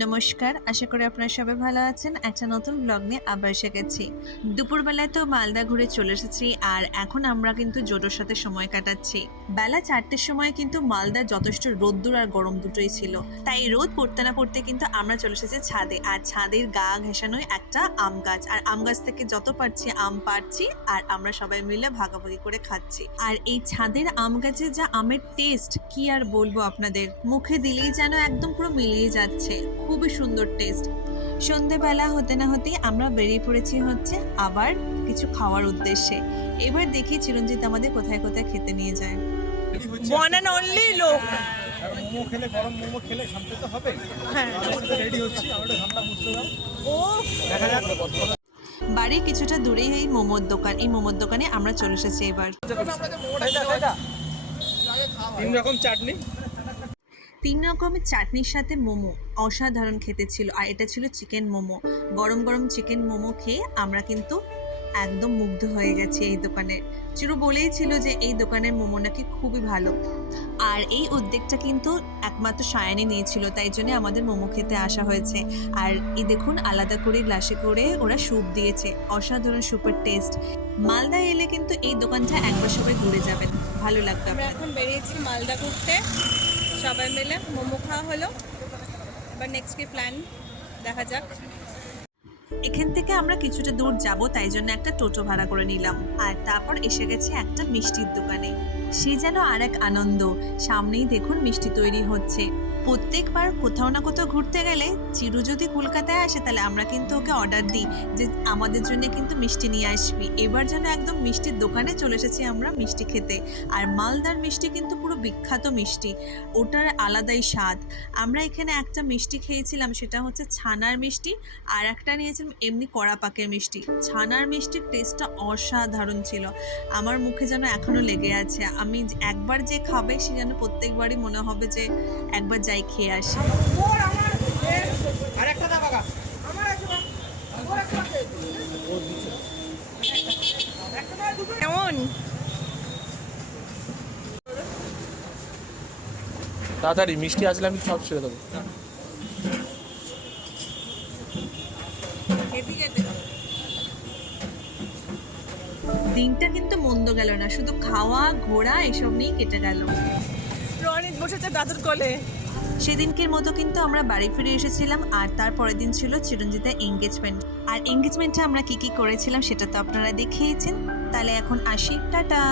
নমস্কার, আশা করি আপনারা সবাই ভালো আছেন। একটা নতুন ব্লগ নিয়ে আবার এসে গেছি দুপুরবেলায় তো মালদা ঘুরে চলে এসেছি, আর এখন আমরা কিন্তু জোটোর সাথে সময় কাটাচ্ছি। বেলা চারটের সময় কিন্তু মালদা যথেষ্ট রোদ্দুর আর গরম দুটোই ছিল। তাই রোদ পড়তে না পড়তে কিন্তু আমরা চলে এসেছি ছাদে, আর ছাদের গা ঘেঁষানোই একটা আম গাছ। আর আম গাছ থেকে যত পারছি আম পারছি আর আমরা সবাই মিলে ভাগাভাগি করে খাচ্ছি। আর এই ছাদের আম গাছের যা আমের টেস্ট কি আর বলব আপনাদের? মুখে দিলেই যেন একদম পুরো মিলিয়ে যাচ্ছে। খুবই সুন্দর টেস্ট সন্ধেবেলা হতে না হতেই আমরা বেরিয়ে পড়েছি হচ্ছে আবার কিছু খাওয়ার উদ্দেশ্যে। এবার দেখি চিরঞ্জিত আমাদের কোথায় কোথায় খেতে নিয়ে যায়। ওয়ান অ্যান্ড অনলি লোক। মোমো খেলে গরম মোমো খেলে ঘামতে তো হবে হ্যাঁ। রেডি হচ্ছি আমরা ঘামটা মুছতে দাও ও দেখা যাক। বাড়ির কিছুটা দূরেই এই মোমোর দোকান এই মোমোর দোকানে আমরা চলে এসেছি এবার। তিন রকম চাটনি। তিন রকমের চাটনির সাথে মোমো অসাধারণ খেতে ছিল। আর এটা ছিল চিকেন মোমো। গরম গরম চিকেন মোমো খেয়ে আমরা কিন্তু একদম মুগ্ধ হয়ে গেছি এই দোকানে। চিরু বলেই ছিল যে এই দোকানের মোমো নাকি খুবই ভালো। আর এই উদ্যোগটা কিন্তু একমাত্র সায়নে নিয়েছিল তাই জন্য আমাদের মোমো খেতে আসা হয়েছে। আর এই দেখুন আলাদা করে গ্লাসে করে ওরা স্যুপ দিয়েছে। অসাধারণ স্যুপের টেস্ট। মালদা এলে কিন্তু এই দোকানটা একবার সবাই ঘুরে যাবেন। ভালো লাগবে আমরা এখন বেরিয়েছি মালদা ঘুরতে। সবাই মিলে মোমো খাওয়া হলো। এবার নেক্সট কি প্ল্যান দেখা যাক। এখান থেকে আমরা কিছুটা দূর যাব, তাই জন্য একটা টোটো ভাড়া করে নিলাম। আর তারপর এসে গেছে একটা মিষ্টির দোকানে। সে যেন আর এক আনন্দ। সামনেই দেখুন মিষ্টি তৈরি হচ্ছে। প্রত্যেকবার কোথাও না কোথাও ঘুরতে গেলে চিরু যদি কলকাতায় আসে, তাহলে আমরা কিন্তু ওকে অর্ডার দিই যে আমাদের জন্য কিন্তু মিষ্টি নিয়ে আসবি। এবার যেন একদম মিষ্টির দোকানে চলে এসেছি আমরা মিষ্টি খেতে। আর মালদার মিষ্টি কিন্তু পুরো বিখ্যাত মিষ্টি। ওটার আলাদাই স্বাদ। আমরা এখানে একটা মিষ্টি খেয়েছিলাম, সেটা হচ্ছে ছানার মিষ্টি, আর একটা নিয়েছিলাম এমনি কড়া পাকের মিষ্টি। ছানার মিষ্টির টেস্টটা অসাধারণ ছিল। আমার মুখে যেন এখনও লেগে আছে। আমি একবার যে খাবে, সে যেন প্রত্যেকবারই মনে হবে যে একবার যাই খেয়ে আসি। আর একটা দা বাগা কেমন? তাড়াতাড়ি মিষ্টি আসলে আমি সব ছেড়ে দেবো। দিনটা কিন্তু মন্দ গেল না শুধু খাওয়া ঘোরা এসব নিয়েই কেটে গেল। রনিত বসেছে দাদুর কোলে। সেদিনকের মতো কিন্তু আমরা বাড়ি ফিরে এসেছিলাম, আর তার পরের দিন ছিল চিরঞ্জিতের এঙ্গেজমেন্ট আর এঙ্গেজমেন্টে আমরা কি কি করেছিলাম সেটা তো আপনারা দেখিয়েছেন তাহলে এখন আসি। টাটা!